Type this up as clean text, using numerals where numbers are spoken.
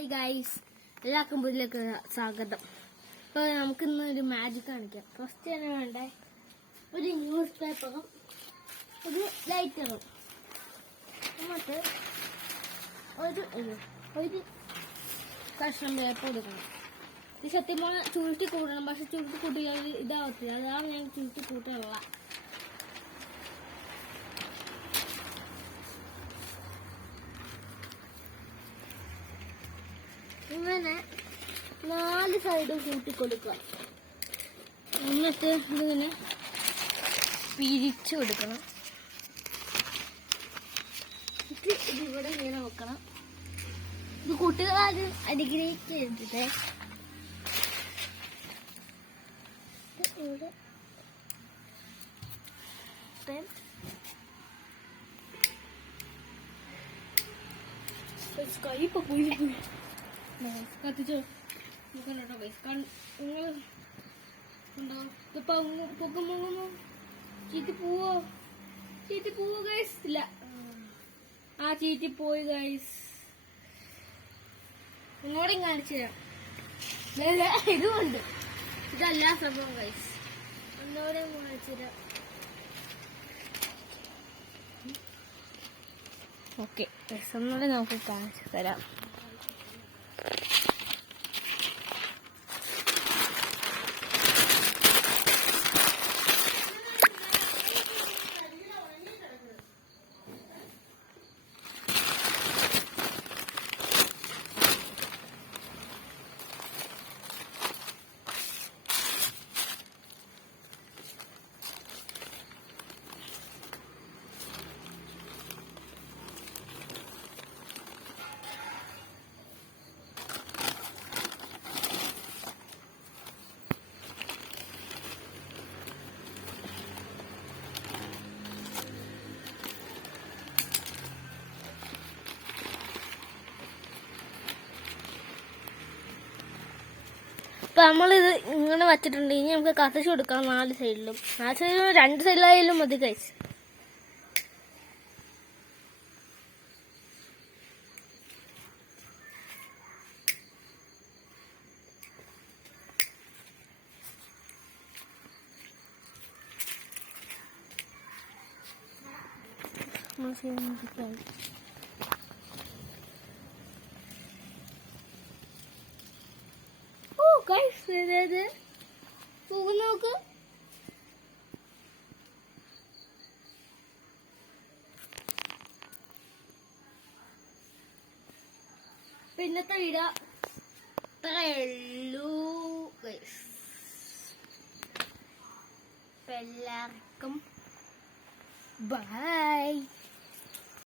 Hi guys, എല്ലാവർക്കും പുതിലേക്ക് സ്വാഗതം. അപ്പോൾ നമുക്ക് ഇന്ന് ഒരു മാജിക് കാണിക്കാം. ഫസ്റ്റ് തന്നെ വേണ്ടേ ഒരു ന്യൂസ് പേപ്പറും ഒരു ലൈറ്ററും എന്നിട്ട് ഒരു കഷ്ണം പേപ്പർ കൊടുക്കണം. ഇത് സത്യം പറഞ്ഞാൽ ചുരുട്ടി കൂട്ടണം, പക്ഷെ ചുരുട്ടി കൂട്ടിയാൽ ഇതാവത്തില്ല. അതാണ് ഞാൻ ചുരുട്ടി കൂട്ടാനുള്ള. ഇങ്ങനെ 4 സൈഡും കൂട്ടിക്കൊടുക്കുക. എന്നിട്ട് ഇതിങ്ങനെ പിരിച്ചു കൊടുക്കണം. ഇതിവിടെ ഇങ്ങനെ വെക്കണം. ഇത് കുട്ടികളാരും അനുഗ്രഹിക്കരുത്. ഇവിടെ കൈ ഇപ്പൊ പോയി കത്തിച്ചോ നോക്കണ്ടോ ഗൈസ്. നിങ്ങൾ ഉണ്ടോ പൊങ്ങുമ്പോ ചീറ്റി പോവോ ഗൈസ്? ഇല്ല, ചീറ്റി പോയി ഗൈസ്. നിങ്ങളോടും കാണിച്ചു തരാം. ഇതുമുണ്ട്, ഇതല്ല സംഭവം ഗൈസ്. ഒന്നോടെ കാണിച്ചു തരാം. ഓക്കെ ഗൈസ്, ഒന്നുകൂടെ നമുക്ക് കാണിച്ചു തരാം. അപ്പൊ നമ്മളിത് ഇങ്ങനെ വച്ചിട്ടുണ്ട്. ഇനി നമുക്ക് കത്തിച്ച് കൊടുക്കാം 4 സൈഡിലും. 2 സൈഡിലായാലും മതി ഗൈസ്. നോക്ക്, പിന്നത്തെ വീഡിയോ ഇത്രയുള്ളൂ ഗൈസ്. എല്ലാവർക്കും ബൈ.